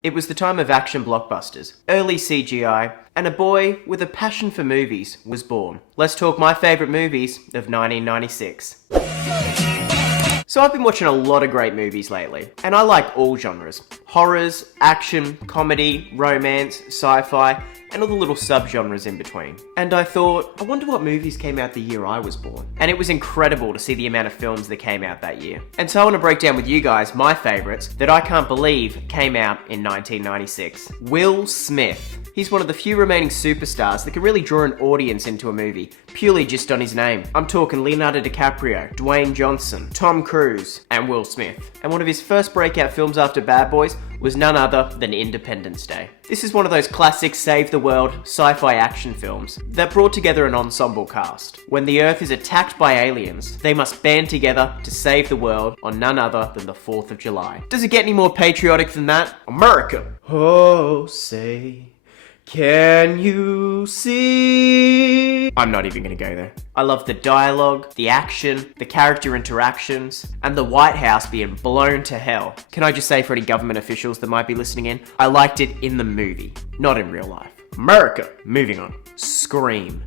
It was the time of action blockbusters, early CGI, and a boy with a passion for movies was born. Let's talk my favourite movies of 1996. So I've been watching a lot of great movies lately, and I like all genres. Horrors, action, comedy, romance, sci-fi, and all the little sub-genres in between. And I thought, I wonder what movies came out the year I was born. And it was incredible to see the amount of films that came out that year. And so I want to break down with you guys my favourites that I can't believe came out in 1996. Will Smith. He's one of the few remaining superstars that can really draw an audience into a movie, purely just on his name. I'm talking Leonardo DiCaprio, Dwayne Johnson, Tom Cruise, and Will Smith. And one of his first breakout films after Bad Boys was none other than Independence Day. This is one of those classic save the world sci-fi action films that brought together an ensemble cast. When the Earth is attacked by aliens, they must band together to save the world on none other than the 4th of July. Does it get any more patriotic than that? America! Oh, say, can you see? I'm not even gonna go there. I love the dialogue, the action, the character interactions, and the White House being blown to hell. Can I just say for any government officials that might be listening in, I liked it in the movie, not in real life. America! Moving on. Scream.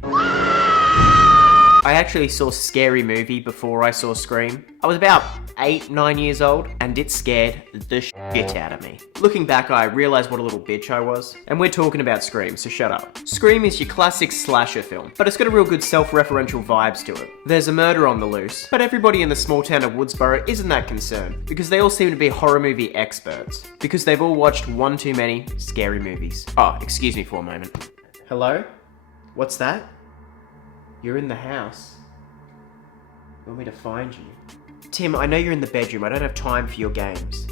I actually saw Scary Movie before I saw Scream. I was about 8, 9 years old, and it scared the shit out of me. Looking back, I realised what a little bitch I was. And we're talking about Scream, so shut up. Scream is your classic slasher film, but it's got a real good self-referential vibes to it. There's a murder on the loose, but everybody in the small town of Woodsboro isn't that concerned, because they all seem to be horror movie experts, because they've all watched one too many scary movies. Oh, excuse me for a moment. Hello? What's that? You're in the house. You want me to find you? Tim, I know you're in the bedroom. I don't have time for your games.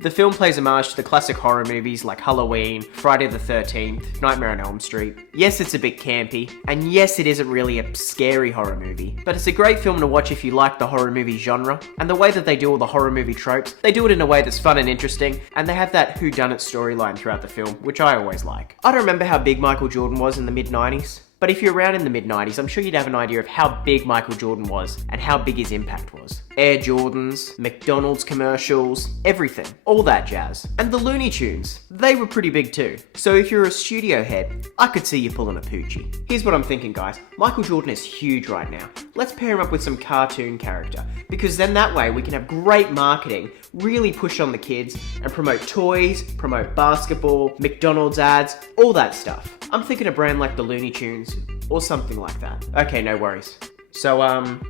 The film plays homage to the classic horror movies like Halloween, Friday the 13th, Nightmare on Elm Street. Yes, it's a bit campy, and yes, it isn't really a scary horror movie, but it's a great film to watch if you like the horror movie genre, and the way that they do all the horror movie tropes, they do it in a way that's fun and interesting, and they have that whodunit storyline throughout the film, which I always like. I don't remember how big Michael Jordan was in the mid-90s, but if you're around in the mid-90s, I'm sure you'd have an idea of how big Michael Jordan was and how big his impact was. Air Jordans, McDonald's commercials, everything. All that jazz. And the Looney Tunes, they were pretty big too. So if you're a studio head, I could see you pulling a poochie. Here's what I'm thinking, guys. Michael Jordan is huge right now. Let's pair him up with some cartoon character, because then that way we can have great marketing, really push on the kids, and promote toys, promote basketball, McDonald's ads, all that stuff. I'm thinking a brand like the Looney Tunes, or something like that. Okay, no worries. So,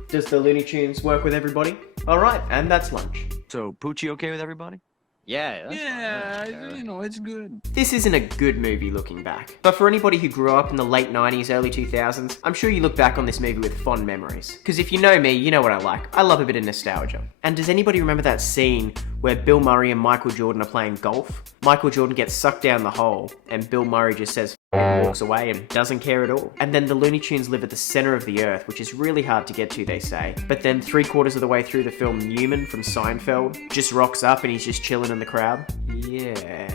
does the Looney Tunes work with everybody? Alright, and that's lunch. So, Poochie okay with everybody? Yeah, that's Yeah, you know, it's good. This isn't a good movie looking back, but for anybody who grew up in the late 90s, early 2000s, I'm sure you look back on this movie with fond memories. Because if you know me, you know what I like. I love a bit of nostalgia. And does anybody remember that scene where Bill Murray and Michael Jordan are playing golf? Michael Jordan gets sucked down the hole, and Bill Murray just says and walks away and doesn't care at all. And then the Looney Tunes live at the center of the earth, which is really hard to get to, they say. But then 3/4 of the way through the film, Newman from Seinfeld just rocks up and he's just chilling in the crowd. Yeah.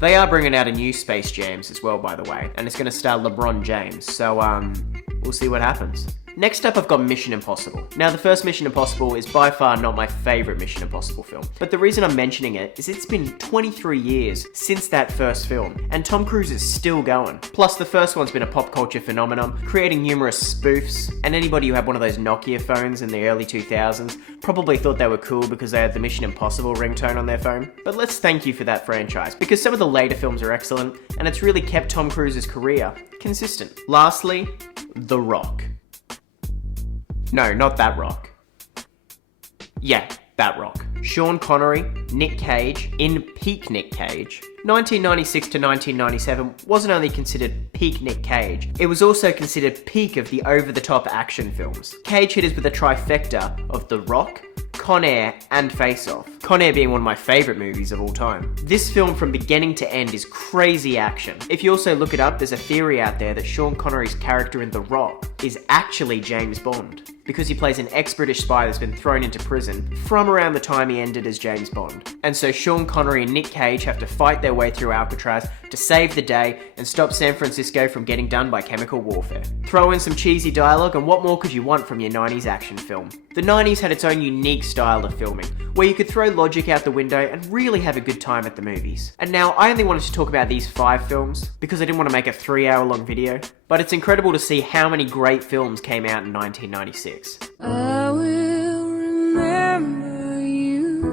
They are bringing out a new Space Jams as well, by the way, and it's going to star LeBron James, so we'll see what happens. Next up, I've got Mission Impossible. Now, the first Mission Impossible is by far not my favourite Mission Impossible film, but the reason I'm mentioning it is it's been 23 years since that first film, and Tom Cruise is still going. Plus, the first one's been a pop culture phenomenon, creating numerous spoofs, and anybody who had one of those Nokia phones in the early 2000s probably thought they were cool because they had the Mission Impossible ringtone on their phone. But let's thank you for that franchise, because some of the later films are excellent, and it's really kept Tom Cruise's career consistent. Lastly, The Rock. No, not that Rock. Yeah, that Rock. Sean Connery, Nic Cage, in peak Nic Cage. 1996 to 1997 wasn't only considered peak Nic Cage, it was also considered peak of the over-the-top action films. Cage hit us with a trifecta of The Rock, Con Air, and Face Off. Con Air being one of my favourite movies of all time. This film from beginning to end is crazy action. If you also look it up, there's a theory out there that Sean Connery's character in The Rock is actually James Bond. because he plays an ex-British spy that's been thrown into prison from around the time he ended as James Bond. And so Sean Connery and Nic Cage have to fight their way through Alcatraz to save the day and stop San Francisco from getting done by chemical warfare. Throw in some cheesy dialogue and what more could you want from your 90s action film? The 90s had its own unique style of filming, where you could throw logic out the window and really have a good time at the movies. And now, I only wanted to talk about these 5 films because I didn't want to make a 3-hour-long video, but it's incredible to see how many great films came out in 1996. I will remember you.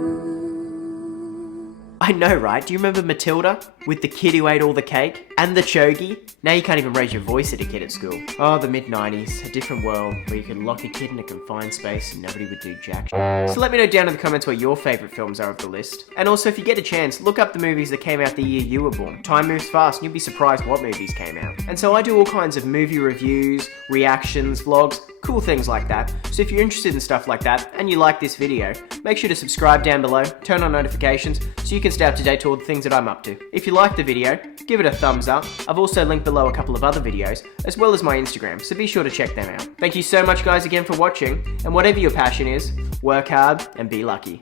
I know, right? Do you remember Matilda? With the kid who ate all the cake? And the chogi? Now you can't even raise your voice at a kid at school. Oh, the mid-90s. A different world where you could lock a kid in a confined space and nobody would do jack shit. So let me know down in the comments what your favourite films are of the list. And also, if you get a chance, look up the movies that came out the year you were born. Time moves fast and you'll be surprised what movies came out. And so I do all kinds of movie reviews, reactions, vlogs, cool things like that. So if you're interested in stuff like that and you like this video, make sure to subscribe down below, turn on notifications so you can stay up to date to all the things that I'm up to. If you like the video, give it a thumbs up. I've also linked below a couple of other videos, as well as my Instagram, so be sure to check them out. Thank you so much guys again for watching, and whatever your passion is, work hard and be lucky.